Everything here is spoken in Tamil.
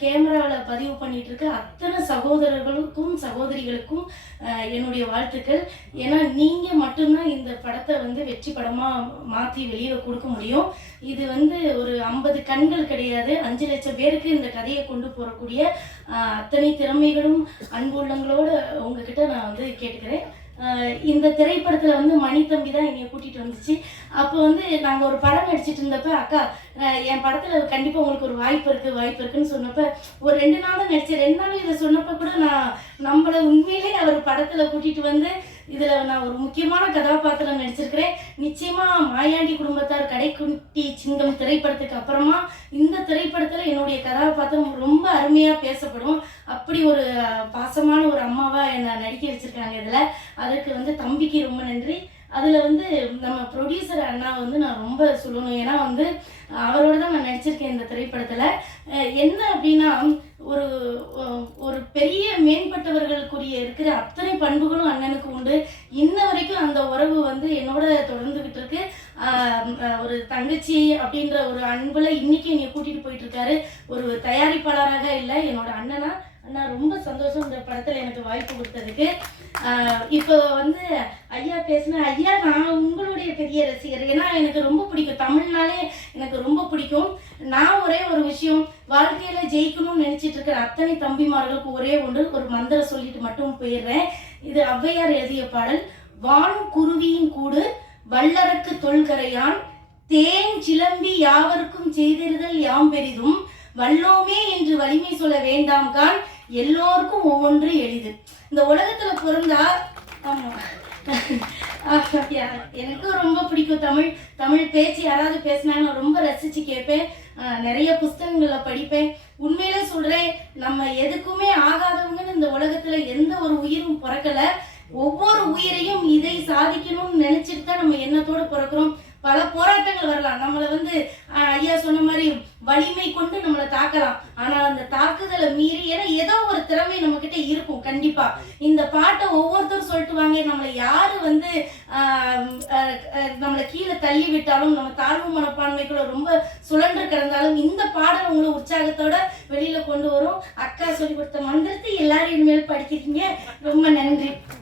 கேமராவில் பதிவு பண்ணிட்டு இருக்க அத்தனை சகோதரர்களுக்கும் சகோதரிகளுக்கும் என்னுடைய வாழ்த்துக்கள். ஏன்னா நீங்கள் மட்டும்தான் இந்த படத்தை வந்து வெற்றி படமாக மாற்றி வெளியில் கொடுக்க முடியும். இது வந்து ஒரு ஐம்பது கண்கள் கிடையாது. அஞ்சு லட்சம் பேருக்கு இந்த கதையை கொண்டு போகக்கூடிய அத்தனை திறமைகளும் அன்புள்ளங்களோட உங்ககிட்ட நான் வந்து கேட்டுக்கிறேன். இந்த திரைப்படத்தில் வந்து மணித்தம்பி தான் என்னை கூட்டிகிட்டு வந்துச்சு. அப்போ வந்து நாங்கள் ஒரு படம் நடிச்சிட்டு இருந்தப்ப அக்கா என் படத்தில் கண்டிப்பாக உங்களுக்கு ஒரு வாய்ப்பு இருக்குது வாய்ப்பு இருக்குன்னு சொன்னப்போ ஒரு ரெண்டு நாள் தான் ரெண்டு நாள் இதை சொன்னப்போ கூட நான் நம்மளை உண்மையிலே அவர் படத்தில் கூட்டிகிட்டு வந்து இதில் நான் ஒரு முக்கியமான கதாபாத்திரம் நடிச்சிருக்கிறேன். நிச்சயமாக மாயாண்டி குடும்பத்தார் கடைக்குட்டி சிங்கம் திரைப்படத்துக்கு அப்புறமா இந்த திரைப்படத்தில் என்னுடைய கதாபாத்திரம் ரொம்ப அருமையாக பேசப்படும். அப்படி ஒரு பாசமான ஒரு அம்மாவாக என்னை நடிக்க வச்சுருக்காங்க இதில். அதற்கு வந்து தம்பிக்கு ரொம்ப நன்றி. அதில் வந்து நம்ம ப்ரொடியூசர் அண்ணா வந்து நான் ரொம்ப சொல்லணும். ஏன்னா வந்து அவரோட தான் நான் நடிச்சிருக்கேன் இந்த திரைப்படத்தில். என்ன அப்படின்னா ஒரு ஒரு பெரிய மேம்பட்டவர்களுக்குரிய இருக்கிற அத்தனை பண்புகளும் அண்ணனுக்கு உண்டு. இன்ன வரைக்கும் அந்த உறவு வந்து என்னோட தொடர்ந்துகிட்டு இருக்கு. ஒரு தங்கச்சி அப்படின்ற ஒரு அன்புல இன்னைக்கு என்னை கூட்டிட்டு போயிட்டு இருக்காரு ஒரு தயாரிப்பாளராக இல்லை என்னோட அண்ணனா. அண்ணா ரொம்ப சந்தோஷம் இந்த படத்துல எனக்கு வாய்ப்பு கொடுத்ததுக்கு. இப்போ வந்து ஐயா பேசின ஐயா நான் உங்களுடைய பெரிய ரசிகர். ஏன்னா எனக்கு ரொம்ப பிடிக்கும். தமிழ்னாலே எனக்கு ரொம்ப பிடிக்கும். நான் ஒரே ஒரு விஷயம் வாழ்க்கையில ஜெயிக்கணும்னு நினைச்சிட்டு இருக்கிற அத்தனை தம்பிமார்களுக்கு ஒரே ஒன்று ஒரு மந்திரம் சொல்லிட்டு மட்டும் போயிடுறேன். இது ஔவையார் எழுதிய பாடல் வானும் குருவியின் கூடு வல்லரக்கு தொல்கரையான் தேன் சிலம்பி யாவருக்கும் செய்திருதல் யாம் பெரிதும் வல்லோமே என்று வலிமை சொல்ல வேண்டாம் கான் எல்லோருக்கும் ஒவ்வொன்று எளிது. இந்த உலகத்துல பிறந்தா ஆமா. எனக்கு எனக்கும் ரொம்ப பிடிக்கும் தமிழ். தமிழ் பேச்சு யாராவது பேசினா நான் ரொம்ப ரசிச்சு கேட்பேன். நிறைய புஸ்தகங்களை படிப்பேன். உண்மையிலே சொல்றேன் நம்ம எதுக்குமே ஆகாதவங்கன்னு இந்த உலகத்துல எந்த ஒரு உயிரும் பிறக்கல. ஒவ்வொரு உயிரையும் இதை சாதிக்கணும்னு நினைச்சிட்டு தான் நம்ம எண்ணத்தோட பிறக்கிறோம். பல போராட்டங்கள் வரலாம். நம்மளை வந்து ஐயா சொன்ன மாதிரி வலிமை கொண்டு நம்மளை தாக்கலாம். ஆனா அந்த தாக்குதலை மீறி ஏன்னா ஏதோ ஒரு திறமை நம்ம கிட்ட இருக்கும் கண்டிப்பா. இந்த பாட்டை ஒவ்வொருத்தரும் சொல்லிட்டு வாங்க. நம்மளை யாரு வந்து நம்மளை கீழே தள்ளி விட்டாலும் நம்ம தாழ்வு மனப்பான்மைக்குள்ள ரொம்ப சுழன்று கிடந்தாலும் இந்த பாடல் உங்களை உற்சாகத்தோட வெளியில கொண்டு வரும். அக்கா சொல்லி கொடுத்த மந்திரத்தை எல்லாரும் இனிமேல் படிக்கிறீங்க. ரொம்ப நன்றி.